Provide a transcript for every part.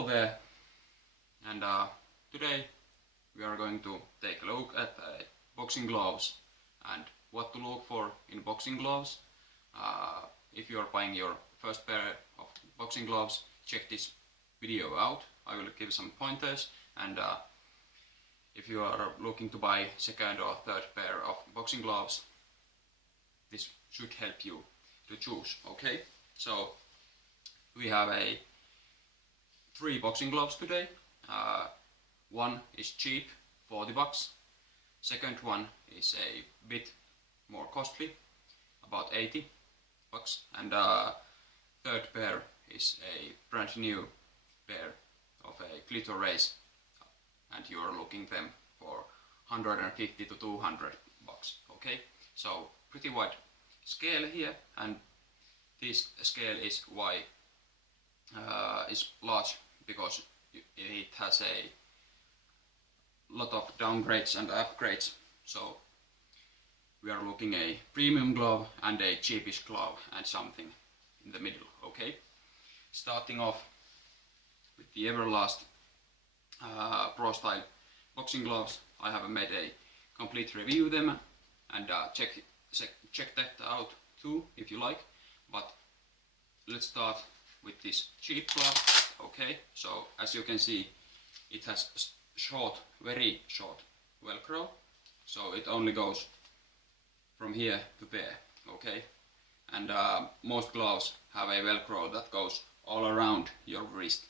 Hello there, and today we are going to take a look at boxing gloves and what to look for in boxing gloves. If you are buying your first pair of boxing gloves, check this video out. I will give some pointers, and if you are looking to buy second or third pair of boxing gloves, this should help you to choose. Okay, so we have three boxing gloves today. One is cheap, 40 bucks. Second one is a bit more costly, about 80 bucks. And third pair is a brand new pair of a Glitter Race, and you are looking them for 150 to 200 bucks. Okay, so pretty wide scale here, and this scale is why is large, because it has a lot of downgrades and upgrades. So we are looking a premium glove and a cheapish glove and something in the middle. Okay, starting off with the Everlast Pro Style boxing gloves. I have made a complete review of them, and check that out too if you like. But let's start with this cheap glove. Okay, so as you can see, it has short, very short Velcro, so it only goes from here to there. Okay, and most gloves have a Velcro that goes all around your wrist.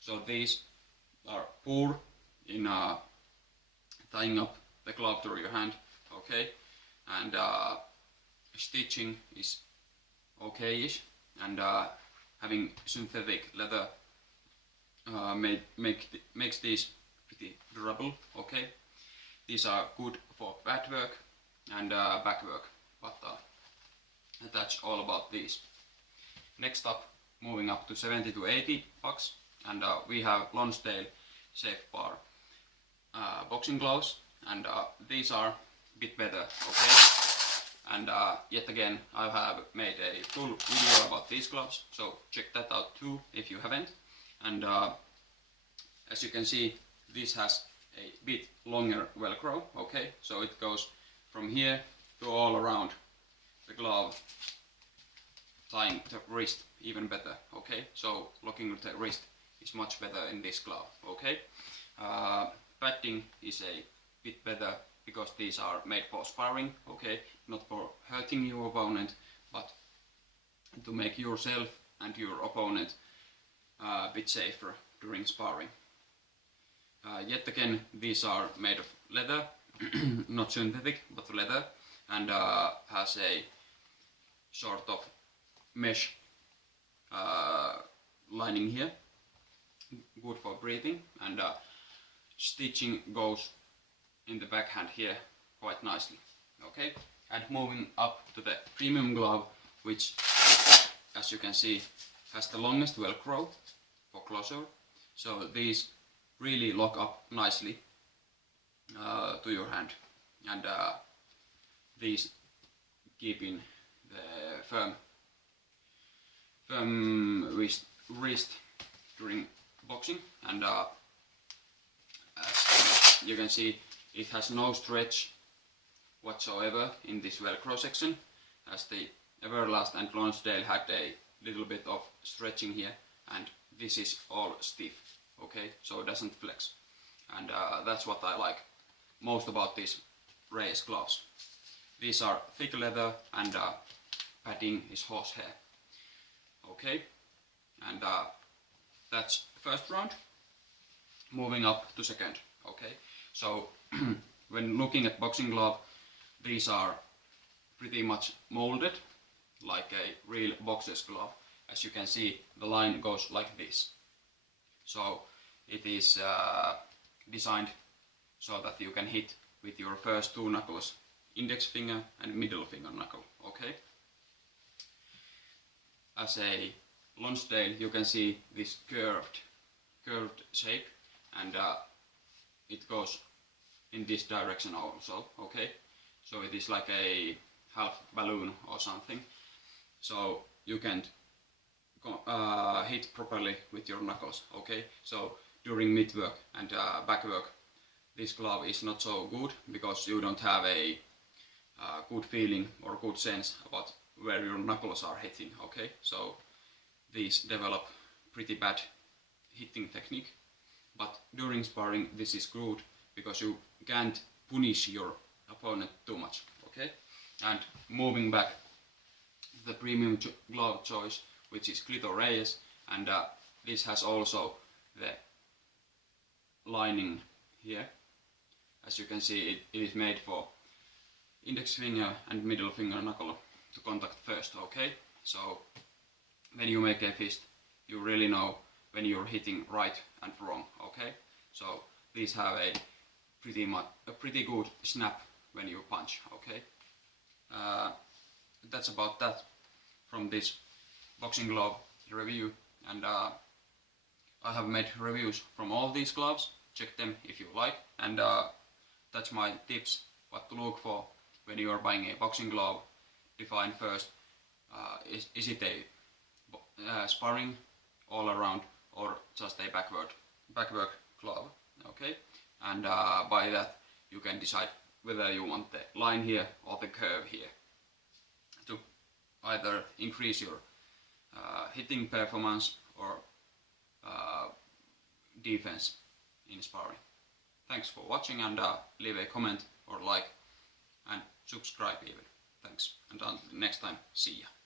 So these are poor in tying up the glove to your hand. Okay, and stitching is okay-ish, and having synthetic leather makes these pretty durable. Okay, these are good for pad work and back work, but that's all about these. Next up, moving up to 70 to 80 bucks, and we have Lonsdale Safe Bar boxing gloves, and these are a bit better. Okay, and yet again I have made a full video about these gloves, so check that out too if you haven't. And as you can see, this has a bit longer Velcro. Okay, so it goes from here to all around the glove, tying the wrist even better. Okay, so locking the wrist is much better in this glove. Okay, padding is a bit better because these are made for sparring. Okay, not for hurting your opponent, but to make yourself and your opponent a bit safer during sparring. Yet again, these are made of leather, not synthetic, but leather, and has a sort of mesh lining here, good for breathing, and stitching goes in the backhand here quite nicely. Okay, and moving up to the premium glove, which, as you can see, has the longest Velcro for closure, so these really lock up nicely to your hand, and these keep in the firm wrist during boxing. And as you can see, it has no stretch whatsoever in this Velcro section, as the Everlast and Lonsdale had a little bit of stretching here, and this is all stiff. Okay, so it doesn't flex, and that's what I like most about these race gloves. These are thick leather, and padding is horsehair. Okay, and that's first round. Moving up to second. Okay, so when looking at boxing glove, these are pretty much molded like a real boxer's glove. As you can see, the line goes like this. So it is designed so that you can hit with your first two knuckles, index finger and middle finger knuckle. Okay. As a Lonsdale, you can see this curved shape, and it goes in this direction also. Okay, so it is like a half balloon or something. So you can hit properly with your knuckles. Okay, so during mid work and back work, this glove is not so good because you don't have a good feeling or good sense about where your knuckles are hitting. Okay, so these develop pretty bad hitting technique, but during sparring this is good because you can't punish your opponent too much. Okay, and moving back to the premium glove choice, which is Clito Reyes, and this has also the lining here. As you can see, it is made for index finger and middle finger knuckle to contact first. Okay, so when you make a fist, you really know when you're hitting right and wrong. Okay, so these have a pretty good snap when you punch. Okay, that's about that from this boxing glove review, and I have made reviews from all these gloves. Check them if you like, and that's my tips what to look for when you are buying a boxing glove. Define first, is it a sparring all around or just a backward glove. Okay, and by that you can decide whether you want the line here or the curve here to either increase your hitting performance or defense in sparring. Thanks for watching, and leave a comment or like and subscribe even. Thanks, and until next time, see ya.